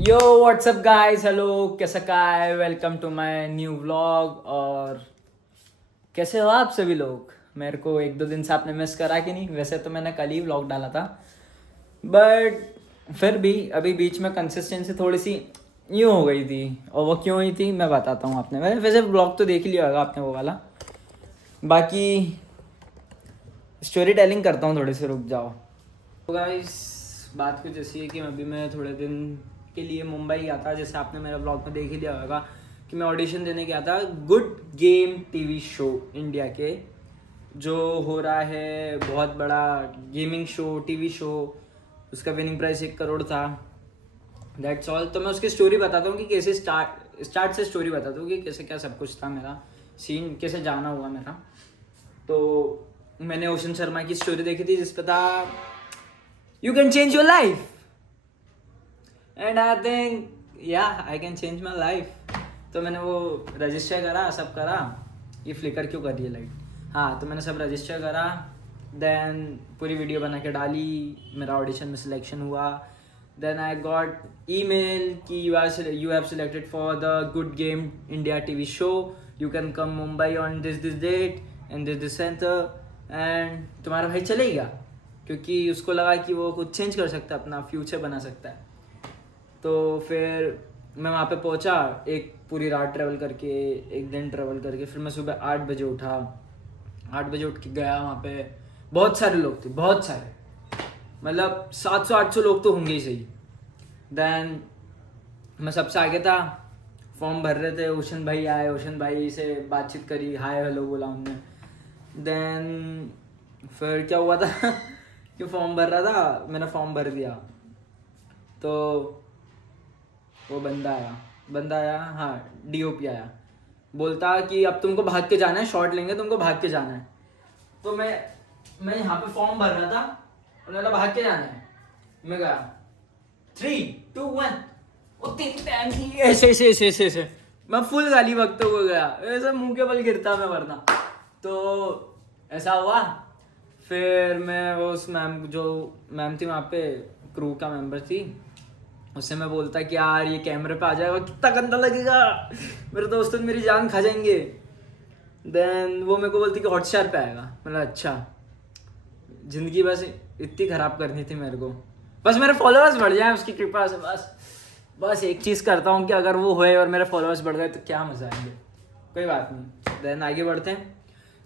यो WhatsApp guys, hello, कैसा काय, welcome to my new vlog. और कैसे हो आप सभी लोग? मेरे को एक दो दिन से आपने मिस करा कि नहीं? वैसे तो मैंने कल ही व्लॉग डाला था, बट फिर भी अभी बीच में कंसिस्टेंसी थोड़ी सी यूँ हो गई थी। और वो क्यों हुई थी मैं बताता हूँ। आपने वैसे व्लॉग तो देख ही लिया होगा आपने वो वाला। बाकी स्टोरी टेलिंग करता हूँ थोड़ी सी, रुक जाओ। तो गाइस, बात कुछ ऐसी है कि अभी मैं थोड़े दिन के लिए मुंबई गया था। जैसे आपने मेरा ब्लॉग में देख ही लिया होगा कि मैं ऑडिशन देने गया था good game TV show India के, जो हो रहा है बहुत बड़ा गेमिंग शो, टीवी शो। उसका विनिंग प्राइस 1 करोड़ था। That's all. तो मैं उसकी स्टोरी बताता हूँ कि कैसे स्टार्ट से स्टोरी बताता हूँ कि कैसे क्या सब कुछ था, मेरा सीन कैसे जाना हुआ मेरा। तो मैंने ओशन शर्मा की स्टोरी देखी थी जिस पे था you can change your life, and I think या I can change my life. तो मैंने वो रजिस्टर करा, सब करा। ये फ्लिकर क्यों कर रही है लाइट? हाँ, तो मैंने सब रजिस्टर करा, देन पूरी वीडियो बना के डाली। मेरा ऑडिशन में सिलेक्शन हुआ। देन आई गॉट ईमेल कि you have selected for the good game India TV show, you can come Mumbai on this date and this centre, and तुम्हारा भाई चलेगा, क्योंकि उसको लगा कि वो कुछ चेंज कर सकता है, अपना फ्यूचर बना सकता है। तो फिर मैं वहाँ पे पहुँचा, एक पूरी रात ट्रैवल करके, एक दिन ट्रैवल करके। फिर मैं सुबह 8 बजे उठा। 8 बजे उठ के गया वहाँ पे। बहुत सारे लोग थे, बहुत सारे, मतलब 700-800 लोग तो होंगे ही सही। देन मैं सबसे आगे था, फॉर्म भर रहे थे। ओशन भाई आए, ओशन भाई से बातचीत करी, हाय हेलो बोला उनने। देन फिर क्या हुआ था कि फॉर्म भर रहा था, मैंने फॉर्म भर दिया। तो वो बंदा आया, हाँ, डीओपी आया। बोलता कि अब तुमको भाग के जाना है, शॉट लेंगे, तुमको भाग के जाना है। तो मैं यहाँ पे फॉर्म भर रहा था, उन्होंने भाग के जाना है। मैं गया 3, 2, 1, वो तीन टाइम की ऐसे ऐसे ऐसे ऐसे ऐसे मैं फुल गाली वक्तों को गया, ऐसे मुंह के बल गिरता मैं, वरना तो ऐसा हुआ। फिर मैं उस मैम, जो मैम थी वहाँ पे, क्रू का मेंबर थी, उससे मैं बोलता कि यार ये कैमरे पे आ जाएगा, कितना गंदा लगेगा, मेरे दोस्त तो मेरी जान खा जाएंगे। देन वो मेरे को बोलती कि हॉटस्टार पे आएगा। मतलब अच्छा, जिंदगी बस इतनी खराब करनी थी मेरे को, बस मेरे फॉलोअर्स बढ़ जाए उसकी कृपा से। बस एक चीज़ करता हूँ कि अगर वो होए और मेरे फॉलोअर्स बढ़ गए तो क्या मजा आएंगे। कोई बात नहीं। देन आगे बढ़ते हैं।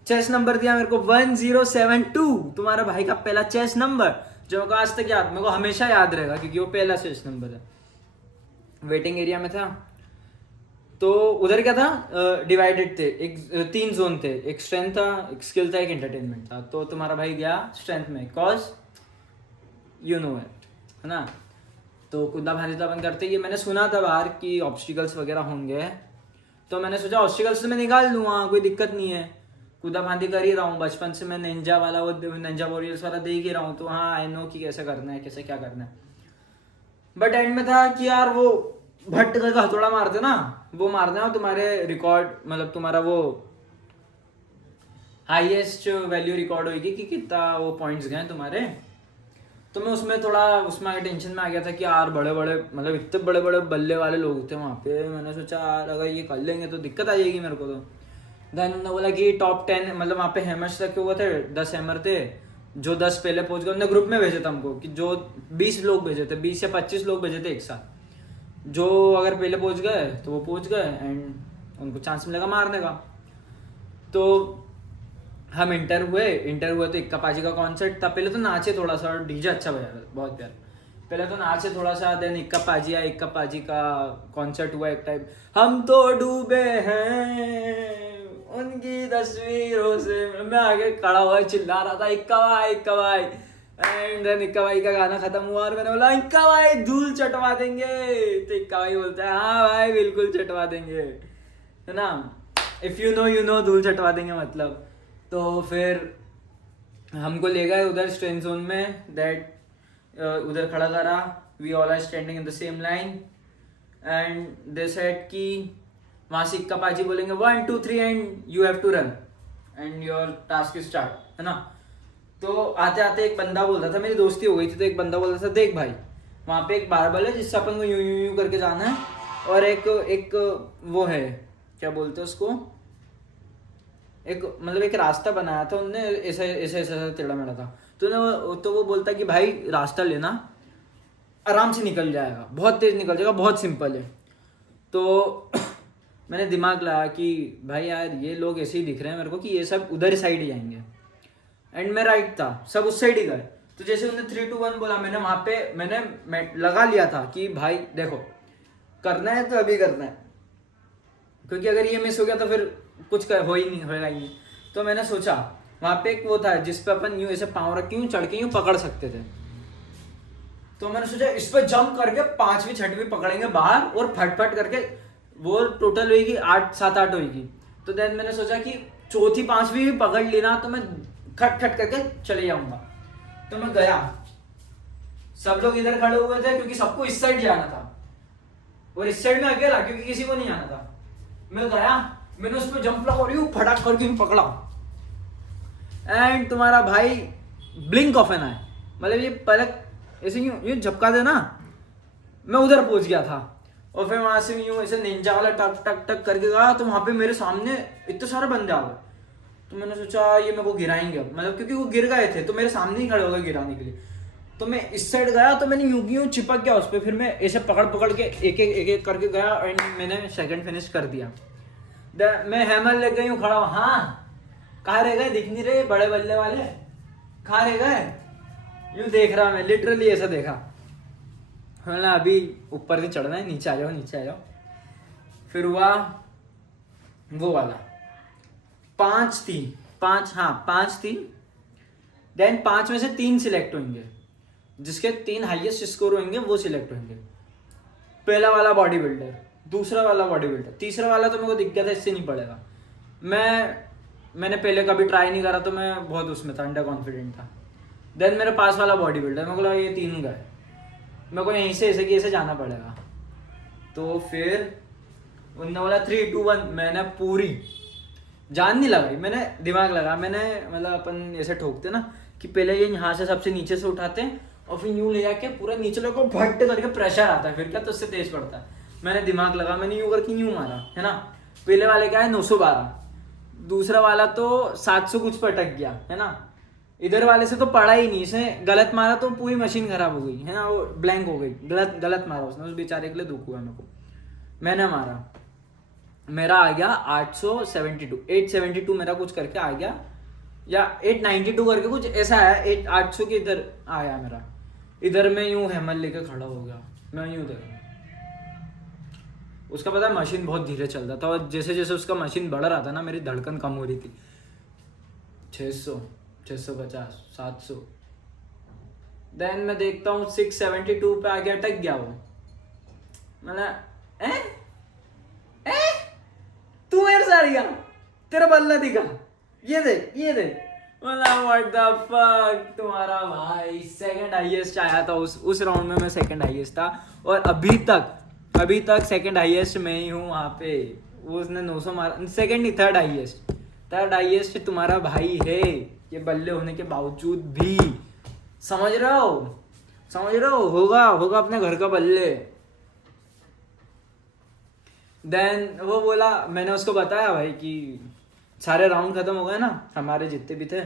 चेस नंबर दिया मेरे को 1072, तुम्हारा भाई का पहला चेस नंबर, जो मेरे को आज तक याद, मेरे को हमेशा याद रहेगा क्योंकि वो पहला चेस नंबर है। वेटिंग एरिया में था। तो उधर क्या था, डिवाइडेड थे, एक 3 जोन थे, एक स्ट्रेंथ था, एक स्किल था, एक एंटरटेनमेंट था। तो तुम्हारा भाई गया स्ट्रेंथ में, कॉज यू नो इट, है ना। तो कूदा भांजी तो अपन करते ही, मैंने सुना था बाहर कि ऑब्स्टिकल्स वगैरह होंगे। तो मैंने सोचा ऑब्स्टिकल्स तो मैं निकाल लूँगा, कोई दिक्कत नहीं है। कूदा फांदी कर ही रहा हूँ, बचपन से मैं निंजा वाला, वो निंजा वॉरियर्स वाला देख ही रहा हूँ, तो हाँ आई नो कि कैसे करना है, कैसे क्या करना है। बट एंड में था कि यार वो भट्ट का हथौड़ा मारते ना, वो मारना है तुम्हारे रिकॉर्ड, मतलब तुम्हारा वो हाईएस्ट वैल्यू रिकॉर्ड होगी कि कितना वो पॉइंट्स गए तुम्हारे। तो मैं उसमें थोड़ा उसमें आगे टेंशन में आ गया था कि यार बड़े बड़े, मतलब इतने बड़े बड़े बल्ले वाले लोग थे वहाँ पे। मैंने सोचा यार अगर ये कर लेंगे तो दिक्कत आ जाएगी मेरे को। तो देन बोला कि टॉप 10, मतलब वहाँ पे हैमर्स रखे हुए थे, 10 हैमर थे। जो 10 पहले पहुँच गए, उन्होंने ग्रुप में भेजे थे हमको, कि जो 20 लोग भेजे थे, 20 या 25 लोग भेजे थे एक साथ। जो अगर पहले पहुँच गए तो वो पहुँच गए, एंड उनको चांस मिलेगा मारने का। तो हम इंटर हुए तो इक्का पाजी का कॉन्सर्ट था। पहले तो नाचे थोड़ा सा, डीजे अच्छा बजा रहा था, बहुत प्यार। पहले तो नाचे थोड़ा सा, देन इक्का पाजी आया, इक्का पाजी का कॉन्सर्ट हुआ एक टाइम। हम तो डूबे हैं उनकी तस्वीरों से, मैं आगे खड़ा हुआ चिल्ला रहा था इक्का भाई, इक्का भाई। एंड देन इक्का भाई का गाना खत्म हुआ और मैंने बोला इक्का भाई धूल चटवा देंगे। तो इक्का भाई बोलता है हाँ भाई बिल्कुल चटवा देंगे, है ना। इफ यू नो धूल चटवा देंगे मतलब। तो फिर हमको ले गए उधर स्ट्रेन जोन में, दैट उधर खड़ा करा। We all are standing in the same line, and they said कि वहाँ से इक्का पाजी बोलेंगे 1 2 3 and you have to run and your task start, है ना। तो आते आते एक बंदा बोल रहा था, मेरी दोस्ती हो गई थी, तो एक बंदा बोल रहा था देख भाई वहाँ पे एक बारबल है जिससे अपन को यूं यूं यूं करके जाना है, और एक वो है, क्या बोलते हैं उसको, एक मतलब एक रास्ता बनाया था उनने, ऐसे ऐसे ऐसे टेढ़ा मेढ़ा था। तो वो बोलता है कि भाई रास्ता लेना, आराम से निकल जाएगा, बहुत तेज निकल जाएगा, बहुत सिंपल है। तो मैंने दिमाग लगाया कि भाई यार ये लोग ऐसे ही दिख रहे हैं मेरे को कि ये सब उधर साइड ही जाएंगे, एंड मैं राइट था, सब उस साइड ही गए। तो जैसे उन्होंने 3 2 1 बोला, मैंने वहाँ पे मैं लगा लिया था कि भाई देखो करना है तो अभी करना है, क्योंकि अगर ये मिस हो गया तो फिर कुछ हो ही नहीं, होएगा ही नहीं। तो मैंने सोचा वहाँ पे एक वो था जिस पे अपन यूँ ऐसे पाँव रख के यूँ चढ़ के यूँ पकड़ सकते थे। तो मैंने सोचा इस पर जंप करके 5वीं 6वीं पकड़ेंगे बाहर, और फट करके वो टोटल होगी 8 7 8 होगी। तो देन मैंने सोचा कि चौथी 5वीं भी पकड़ लेना तो मैं खट करके चले जाऊंगा। तो मैं गया, सब लोग इधर खड़े हुए थे क्योंकि सबको इस साइड जाना था, और इस साइड में अकेला क्योंकि किसी को नहीं आना था। मैं गया, मैंने उस पर जंप लगा और यूं फटाक करके पकड़ा, एंड तुम्हारा भाई ब्लिंक ऑफ एन आई, मतलब ये पलक ऐसे यूं झपका देना, मैं उधर पहुंच गया था। और फिर वहां से यूं ऐसे निंजा वाला टक करके गया, तो वहां पे मेरे सामने इतने सारे बंदे आ गए। तो मैंने सोचा ये मेरे को गिराएंगे अब, मतलब क्योंकि वो गिर गए थे तो मेरे सामने ही खड़े हो गए गिराने के लिए। तो मैं इस साइड गया, तो मैंने यूं चिपक गया उस पर, फिर मैं ऐसे पकड़ के एक एक करके गया, एंड मैंने सेकंड फिनिश कर दिया। मैं हैमर लेके यूं खड़ा हूँ, हाँ कहाँ रह गए, दिख नहीं रहे बड़े बल्ले वाले, कहाँ रह गए, यूं देख रहा मैं, लिटरली ऐसा देखा। मतलब अभी ऊपर से चढ़ना है, नीचे आ जाओ नीचे आ जाओ। फिर हुआ वो वाला 5 थी, 5 थी। देन 5 में से 3 सिलेक्ट होंगे, जिसके 3 हाईएस्ट स्कोर होंगे वो सिलेक्ट होंगे। पहला वाला बॉडी बिल्डर, दूसरा वाला बॉडी बिल्डर, तीसरा वाला तो मेरे को दिख गया था इससे नहीं पड़ेगा। मैंने पहले कभी ट्राई नहीं करा तो मैं बहुत उसमें था, अंडर कॉन्फिडेंट था। देन मेरे पास वाला बॉडी बिल्डर, मेरे को लगा ये 3 गए, मेरे को यहीं से ऐसे कि ऐसे जाना पड़ेगा। तो फिर उन्होंने बोला 3 2 1, मैंने पूरी जान नहीं लगाई, मैंने दिमाग लगा। मैंने मतलब अपन ऐसे ठोकते ना कि पहले ये यहाँ से सबसे नीचे से उठाते हैं और फिर यूँ ले जाके पूरा नीचे लोग को भट्ट करके प्रेशर आता है, फिर क्या तो उससे तेज पड़ता है। मैंने दिमाग लगा, मैंने यूँ करके यूँ मारा, है ना। पहले वाले क्या है 912, दूसरा वाला तो 700 कुछ पर अटक गया, है ना। इधर वाले से तो पड़ा ही नहीं, इसने गलत मारा तो पूरी मशीन खराब हो गई, है ना, वो ब्लैंक हो गई, गलत मारा उसने, उस बेचारे के लिए दुख हुआ मेरे को। मैंने मारा, मेरा आ गया 872, 872 मेरा कुछ करके आ गया, या 892 करके कुछ ऐसा आया, 800 के इधर आया मेरा। इधर मैं यूं हेमल लेके खड़ा हो गया, मैं यूं देख, उसका पता है मशीन बहुत धीरे चल रहा था, और जैसे जैसे उसका मशीन बढ़ रहा था ना मेरी धड़कन कम हो रही थी। 600 650 700, देन मैं देखता हूँ 672 पे आगे अटक गया वो। मतलब तू मेरे साथ गया, तेरा बल्ला दिखा, ये देख मतलब व्हाट द फक। तुम्हारा भाई सेकंड हाईएस्ट आया था उस राउंड में, मैं सेकंड हाईएस्ट था, और अभी तक सेकंड हाईएस्ट मैं ही हूँ वहाँ पे। वो उसने 900 मारा, सेकंड नहीं थर्ड हाईएस्ट तुम्हारा भाई है, ये बल्ले होने के बावजूद भी। समझ रहे हो, होगा अपने घर का बल्ले। देन वो बोला, मैंने उसको बताया भाई कि सारे राउंड खत्म हो गए ना हमारे जितने भी थे,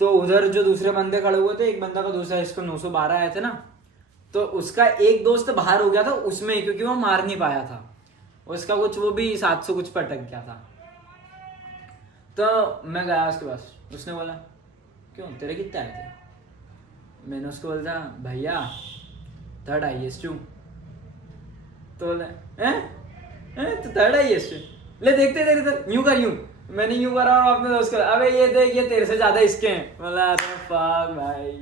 तो उधर जो दूसरे बंदे खड़े हुए थे, एक बंदा का दूसरा इसको 912 आए थे ना, तो उसका एक दोस्त बाहर हो गया था उसमें, क्योंकि वो मार नहीं पाया था, उसका कुछ वो भी 700 कुछ पर अटक गया था। तो मैं गया उसके पास, उसने बोला क्यों तेरे कितने आए थे। मैंने उसको बोला भैया थर्ड हाईएस्ट हूँ। तो बोला तो थर्ड हाईएस्ट, ले देखते तेरे इधर, यूं कर यूं। मैंने यूं करा और अपने दोस्त को, अबे ये देख ये तेरे से ज्यादा इसके हैं। मतलब अरे फक भाई,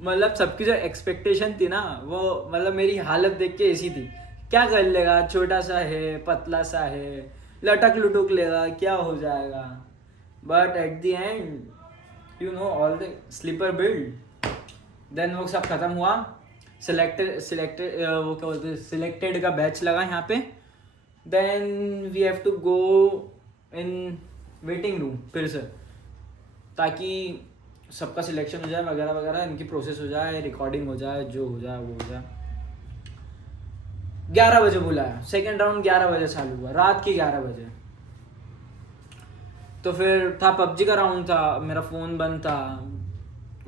मतलब सबकी जो एक्सपेक्टेशन थी ना वो, मतलब मेरी हालत देख के ऐसी थी, क्या कर लेगा, छोटा सा है, पतला सा है, लटक लुटुक लेगा, क्या हो जाएगा। But at the end you know all the sleeper build. Then वो सब खत्म हुआ, सिलेक्टेड वो क्या बोलते हैं, सिलेक्टेड का बैच लगा यहाँ पे। Then we have to go in waiting room फिर से, ताकि सबका सिलेक्शन हो जाए वगैरह वगैरह, इनकी प्रोसेस हो जाए, रिकॉर्डिंग हो जाए, जो हो जाए वो हो जाए। 11 बजे बुलाया, सेकेंड राउंड 11 बजे चालू हुआ, रात के 11 बजे। तो फिर था पबजी का राउंड था, मेरा फ़ोन बंद था।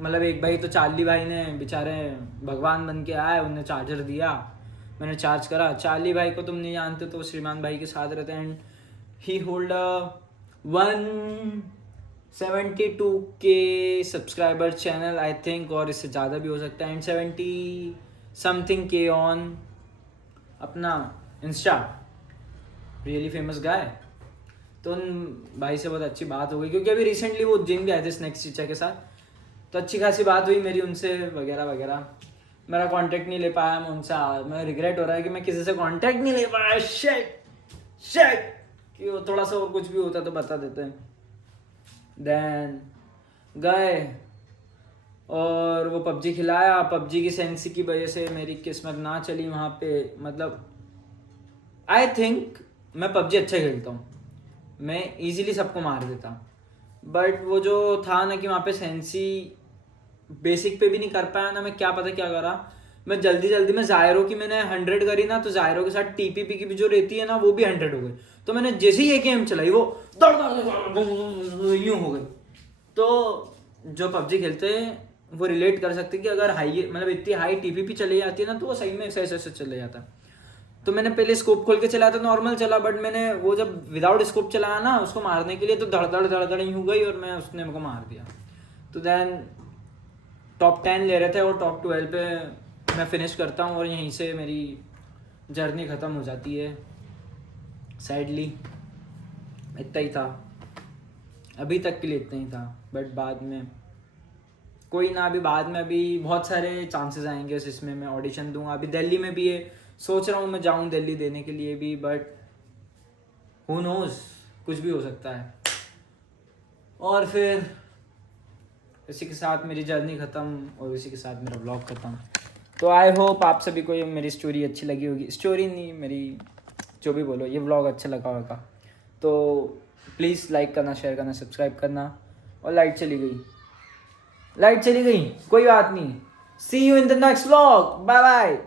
मतलब एक भाई तो चार्ली भाई ने बेचारे भगवान बन के आए, उनने चार्जर दिया, मैंने चार्ज करा। चार्ली भाई को तुम नहीं जानते तो श्रीमान भाई के साथ रहते हैं, and he hold 172K subscriber channel I think, और इससे ज़्यादा भी हो सकता है, एंड 70 समथिंग K ऑन अपना इंस्टा, रियली फेमस गाय। तो उन भाई से बहुत अच्छी बात हो गई, क्योंकि अभी रिसेंटली वो उज्जैन भी आए थे स्नैक्स चीचा के साथ, तो अच्छी खासी बात हुई मेरी उनसे वगैरह वगैरह। मेरा कांटेक्ट नहीं ले पाया मैं उनसे, मैं रिग्रेट हो रहा है कि मैं किसी से कांटेक्ट नहीं ले पाया, शिट कि वो थोड़ा सा और कुछ भी होता तो बता देते। देन गए और वो पबजी खिलाया, पबजी की सेंसी की वजह से मेरी किस्मत ना चली वहाँ पे। मतलब आई थिंक मैं पबजी अच्छा खेलता हूँ, मैं इजीली सबको मार देता, बट वो जो था ना कि वहाँ पे सेंसी बेसिक पे भी नहीं कर पाया ना, मैं क्या पता क्या करा। मैं जल्दी में जायरो की मैंने 100 करी ना, तो जायरो के साथ टीपीपी की भी जो रहती है ना वो भी 100 हो गई। तो मैंने जैसे ही ये गेम चलाई वो यूं हो गई। तो जो पबजी खेलते हैं वो रिलेट कर सकते कि अगर हाई मतलब इतनी हाई टीपीपी चली जाती है ना, तो वो सही में ऐसे चले जाता। तो मैंने पहले स्कोप खोल के चलाया था, नॉर्मल चला, बट मैंने वो जब विदाउट स्कोप चलाया ना उसको मारने के लिए, तो धड़ ही हो गई और मैं उसने मेरे को मार दिया। तो देन टॉप 10 ले रहे थे और टॉप 12 पे मैं फिनिश करता हूँ, और यहीं से मेरी जर्नी ख़त्म हो जाती है सैडली। इतना ही था अभी तक के लिए, इतना ही था, बट बाद में कोई ना, अभी बाद में अभी बहुत सारे चांसेस आएंगे इसमें, मैं ऑडिशन दूंगा। अभी दिल्ली में भी है, सोच रहा हूँ मैं जाऊँ दिल्ली देने के लिए भी, बट हु नोज, कुछ भी हो सकता है। और फिर इसी के साथ मेरी जर्नी ख़त्म, और इसी के साथ मेरा ब्लॉग ख़त्म। तो आई होप आप सभी को ये मेरी स्टोरी अच्छी लगी होगी, स्टोरी नहीं मेरी जो भी बोलो, ये व्लॉग अच्छा लगा होगा। तो प्लीज़ लाइक करना, शेयर करना, सब्सक्राइब करना। और लाइट चली गई, कोई बात नहीं। See you in the next vlog, bye bye.